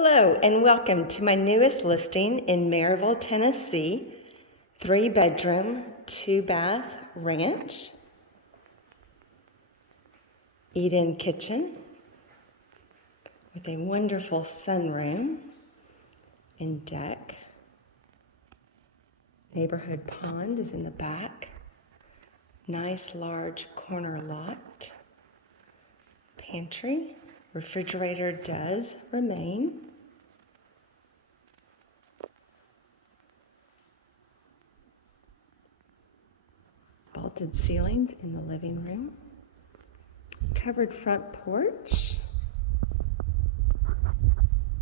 Hello and welcome to my newest listing in Maryville, Tennessee. 3-bedroom, 2-bath ranch. Eat-in kitchen with a wonderful sunroom and deck. Neighborhood pond is in the back. Nice large corner lot. Pantry. Refrigerator does remain. Vaulted ceilings in the living room. Covered front porch.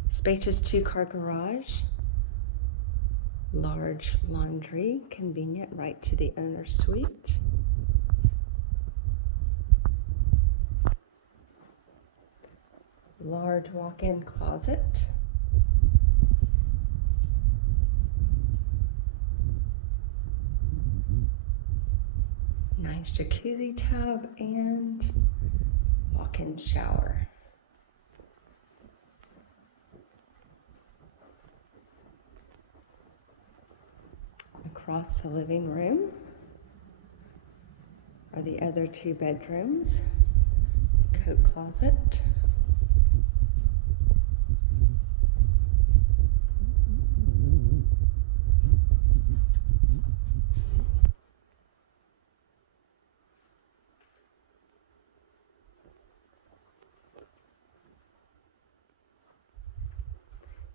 Spacious 2-car garage. Large laundry, convenient right to the owner's suite. Large walk-in closet. Nice jacuzzi tub and walk-in shower. Across the living room are the other 2 bedrooms. Coat closet.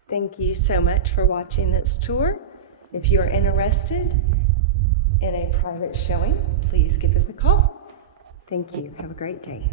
Thank you so much for watching this tour. If you are interested in a private showing, please give us a call. Thank you. Have a great day.